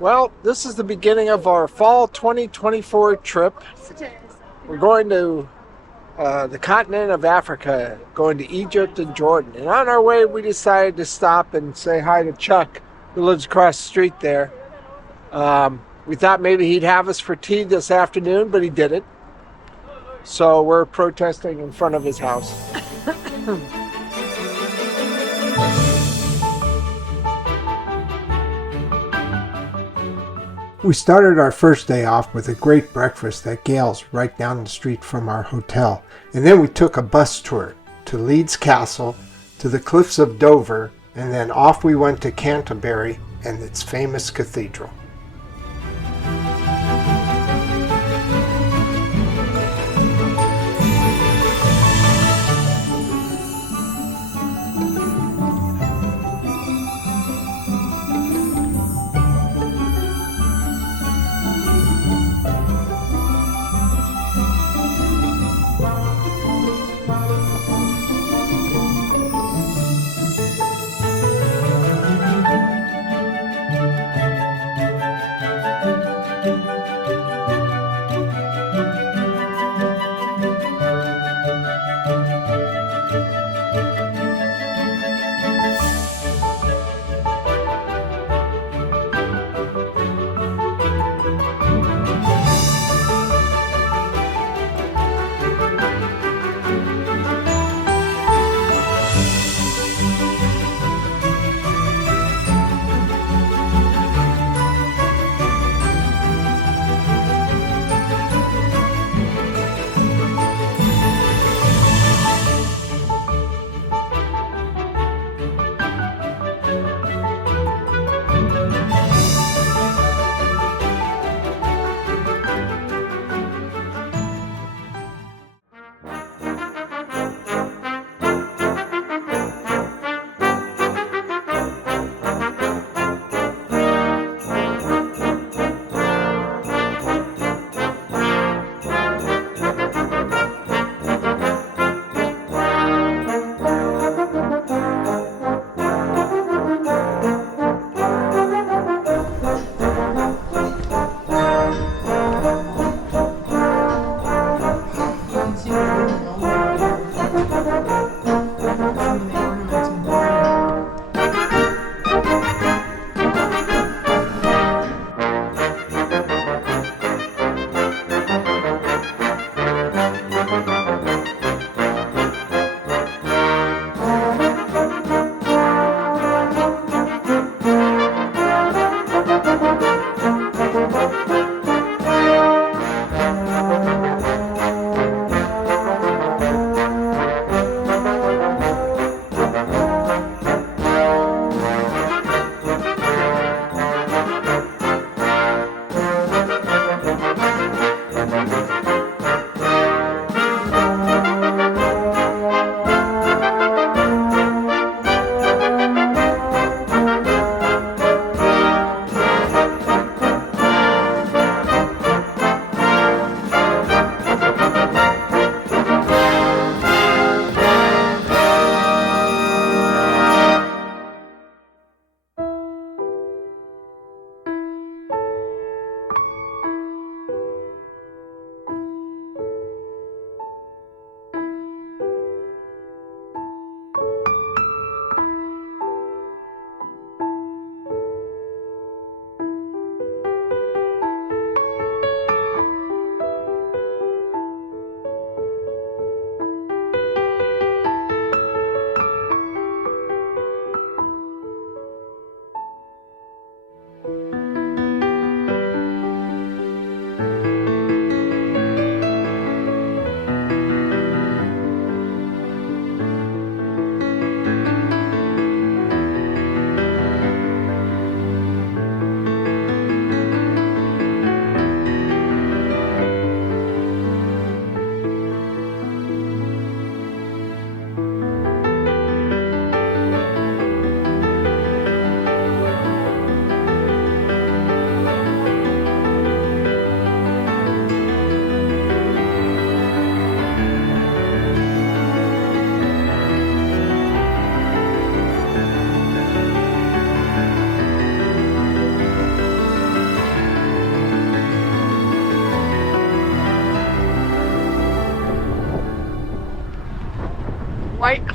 Well, this is the beginning of our fall 2024 trip. We're going to the continent of Africa, going to Egypt and Jordan. And on our way, we decided to stop and say hi to Chuck, who lives across the street there. We thought maybe he'd have us for tea this afternoon, but he didn't. So we're protesting in front of his house. We started our first day off with a great breakfast at Gale's right down the street from our hotel. And then we took a bus tour to Leeds Castle, to the cliffs of Dover, and then off we went to Canterbury and its famous cathedral.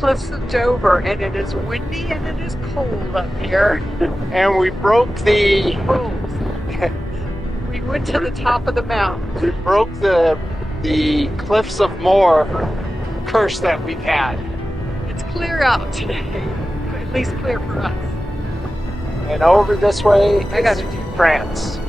cliffs of Dover, and it is windy and it is cold up here. And we broke the We went to the top of the mountain. we broke the cliffs of Moher curse that we've had. It's clear out today, at least clear for us. And over this way I got is it. France.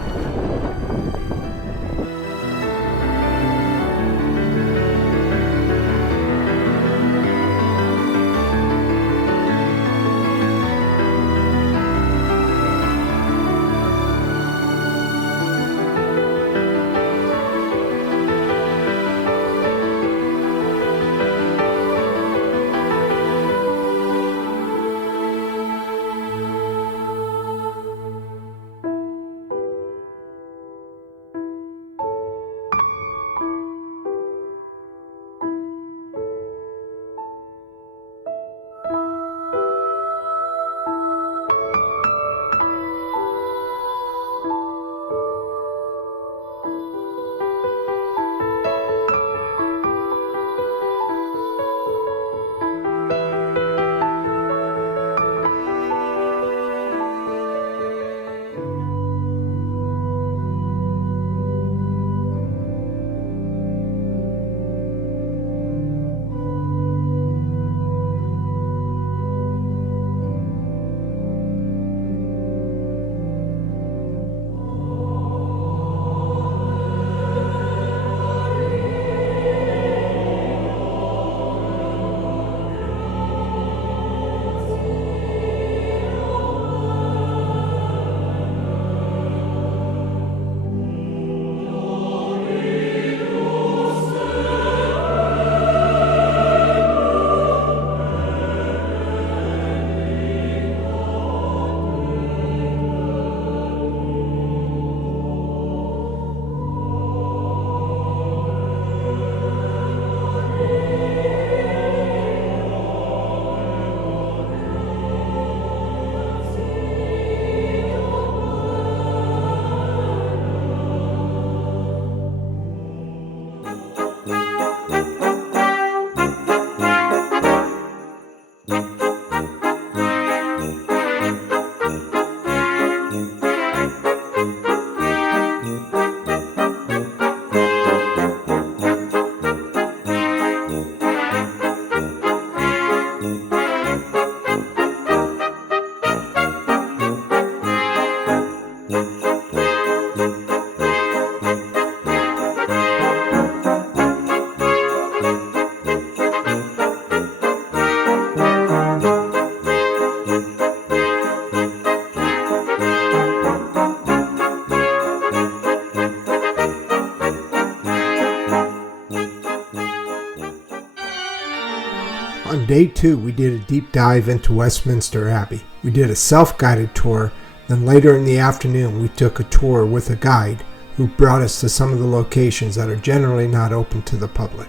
On day 2, we did a deep dive into Westminster Abbey. We did a self-guided tour, then later in the afternoon we took a tour with a guide who brought us to some of the locations that are generally not open to the public.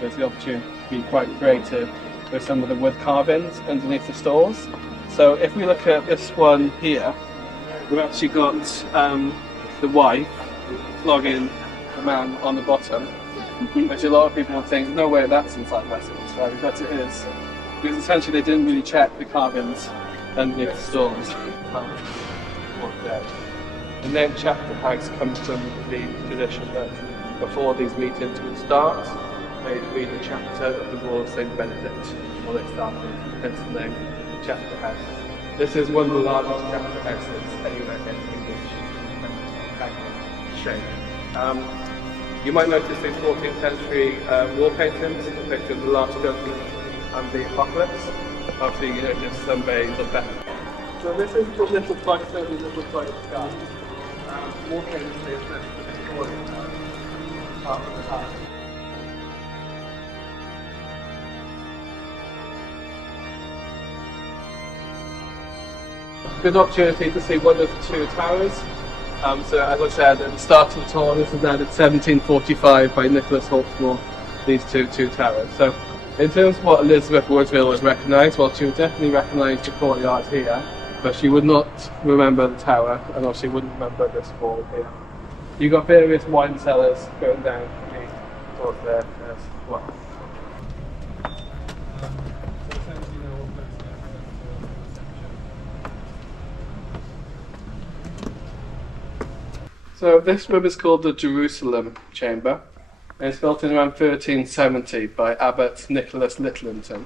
There's the opportunity to be quite creative with some of the wood carvings underneath the stalls. So if we look at this one here, we've actually got the wife flogging the man on the bottom, which a lot of people would think, no way that's inside Westminster, right? But it is. Because essentially they didn't really check the carvings underneath the stalls. The name chapter house comes from the tradition that before these meetings would start, they'd read a chapter of the Law of St. Benedict while they started, hence the name chapter house. This is one of the largest chapter houses anywhere in English shape. You might notice these 14th century wall paintings depicting the Last Judgment and the Apocalypse. Obviously, you notice some bays of that. So this is the little flight of the little flight of sky. Wall paintings is the Victorian part of the house. Good opportunity to see one of the two towers. So as I said at the start of the tour, this is added 1745 by Nicholas Hawksmoor, these two towers. So In terms of what Elizabeth Woodville would recognise, well, she would definitely recognise the courtyard here, but she would not remember the tower, and also she wouldn't remember this wall here. You've got various wine cellars going down towards there as well. So this room is called the Jerusalem Chamber, and it's built in around 1370 by Abbot Nicholas Littlington.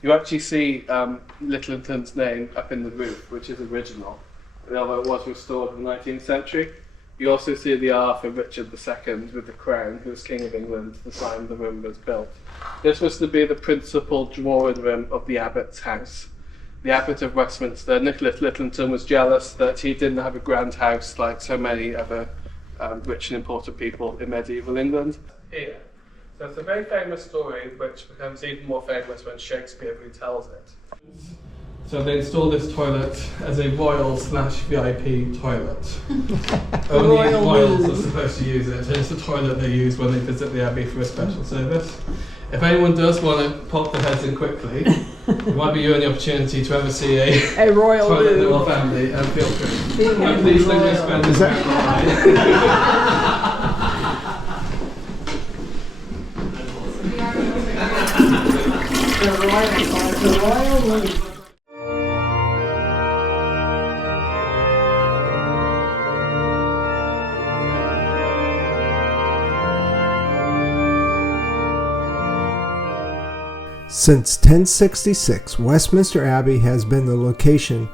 You actually see Littlington's name up in the roof, which is original, although it was restored in the 19th century. You also see the Arthur of Richard II with the crown, who was King of England at the time the room was built. This was to be the principal drawing room of the abbot's house. The Abbot of Westminster, Nicholas Littlington, was jealous that he didn't have a grand house like so many other rich and important people in medieval England. Here. So it's a very famous story which becomes even more famous when Shakespeare retells it. So they installed this toilet as a royal/VIP toilet. Only royals are supposed to use it, and it's the toilet they use when they visit the Abbey for a special service. If anyone does want to pop their heads in quickly, it might be your only opportunity to ever see a royal toilet loo. royal family, and feel free. And please don't go spend this The royal loo. Since 1066, Westminster Abbey has been the location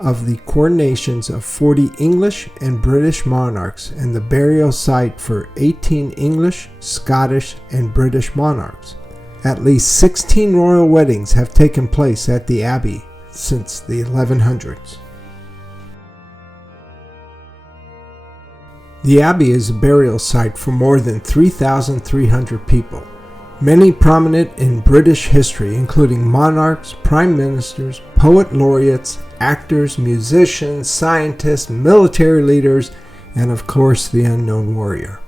of the coronations of 40 English and British monarchs and the burial site for 18 English, Scottish, and British monarchs. At least 16 royal weddings have taken place at the Abbey since the 1100s. The Abbey is a burial site for more than 3,300 people. Many prominent in British history, including monarchs, prime ministers, poet laureates, actors, musicians, scientists, military leaders, and of course the unknown warrior.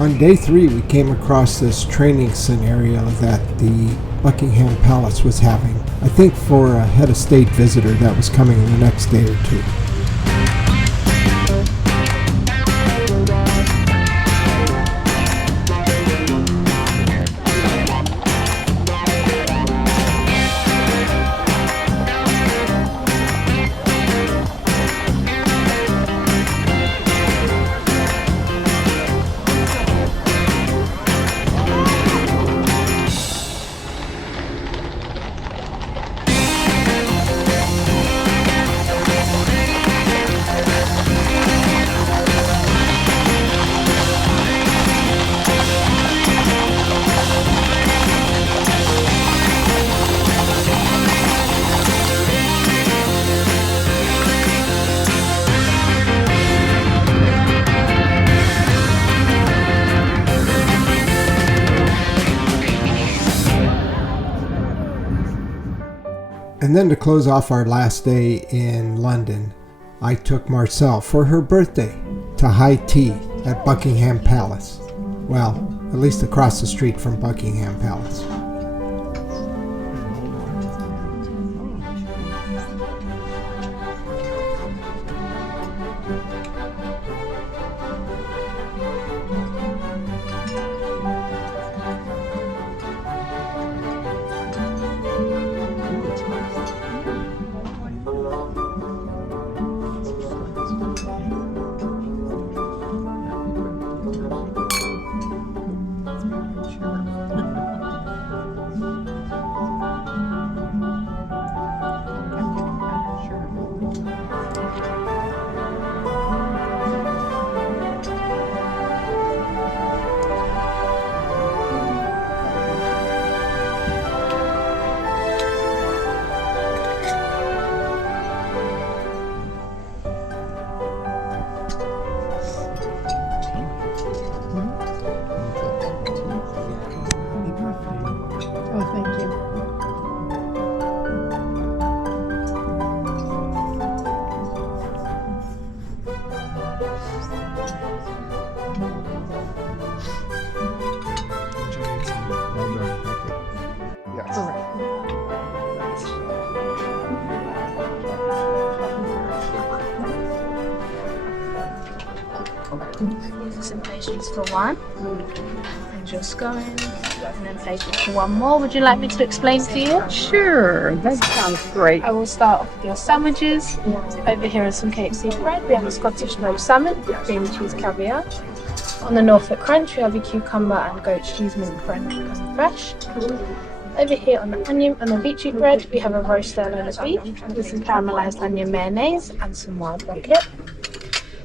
On day 3, we came across this training scenario that the Buckingham Palace was having, I think for a head of state visitor that was coming in the next day or two. And then to close off our last day in London, I took Marcel for her birthday to high tea at Buckingham Palace. Well, at least across the street from Buckingham Palace. Oh, thank you. These are some pastries for one. And just going. And then pastries for one more. Would you like me to explain to you? Sure, that sounds great. I will start off with your sandwiches. Over here is some KFC bread. We have a Scottish roast salmon, cream cheese caviar. On the Norfolk Crunch, we have a cucumber and goat cheese mint bread because it's fresh. Over here on the onion and the beetroot bread, we have a roast sirloin of beef with some caramelized onion mayonnaise and some wild rocket.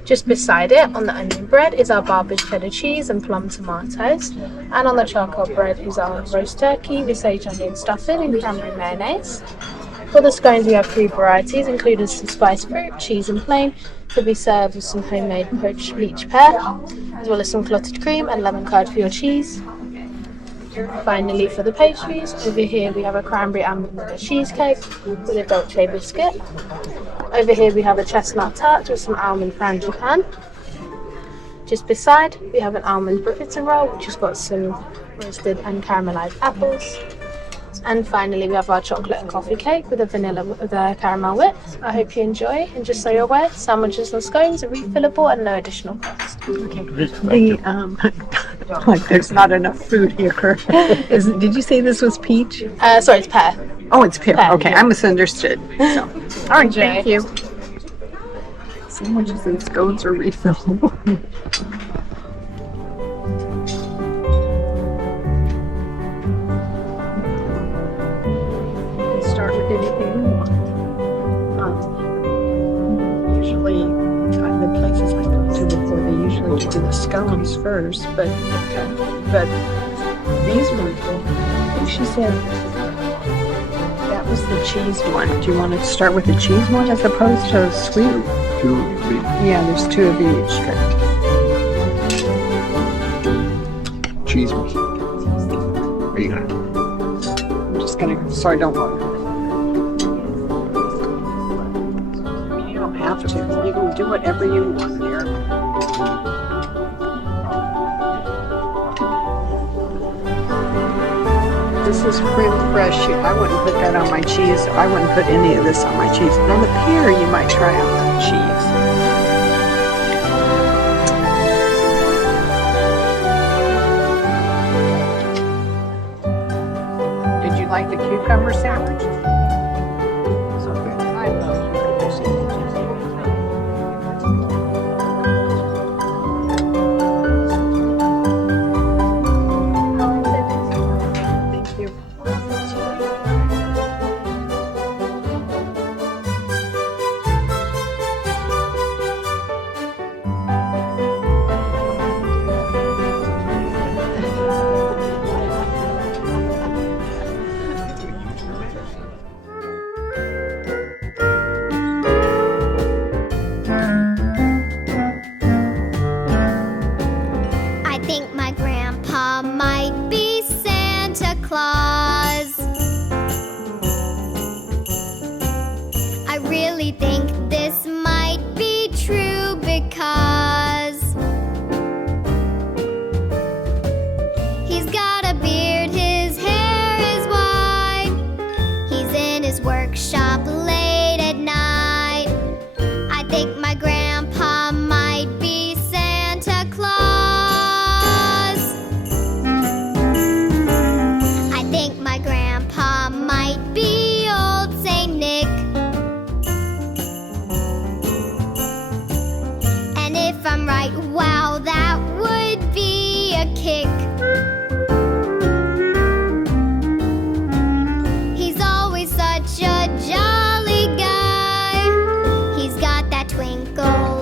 Just beside it, on the onion bread, is our Barbers cheddar cheese and plum tomatoes. And on the charcoal bread is our roast turkey with sage onion stuffing and cranberry mayonnaise. For the scones, we have 3 varieties, including some spiced fruit, cheese and plain, to be served with some homemade poached bleach pear, as well as some clotted cream and lemon curd for your cheese. Finally, for the pastries, over here we have a cranberry almond butter cheesecake with a dolce biscuit. Over here we have a chestnut tart with some almond frangipane. Just beside, we have an almond Bridgerton roll, which has got some roasted and caramelized apples. And finally, we have our chocolate and coffee cake with a caramel whip. I hope you enjoy. And just so you're aware, sandwiches and scones are refillable at no additional cost. Like there's not enough food here. Did you say this was peach? Sorry, it's pear. Oh, it's pear. Pear, Okay, yeah. I misunderstood. So, all right, Enjoy. thank you. Sandwiches and scones are refillable. Start with anything you want. Usually, the places I go to before, they usually do the scones first, but these were good. I think she said that was the cheese one. Do you want to start with the cheese one as opposed to sweet? Yeah, there's 2 of each. Cheese one. Are you gonna? I'm just gonna, so I don't want to. You don't have to. You can do whatever you want here. This is creme fraiche. I wouldn't put that on my cheese. I wouldn't put any of this on my cheese. Now the pear you might try on the cheese. Did you like the cucumber sandwich? I love cucumber sandwiches. Thank you. go.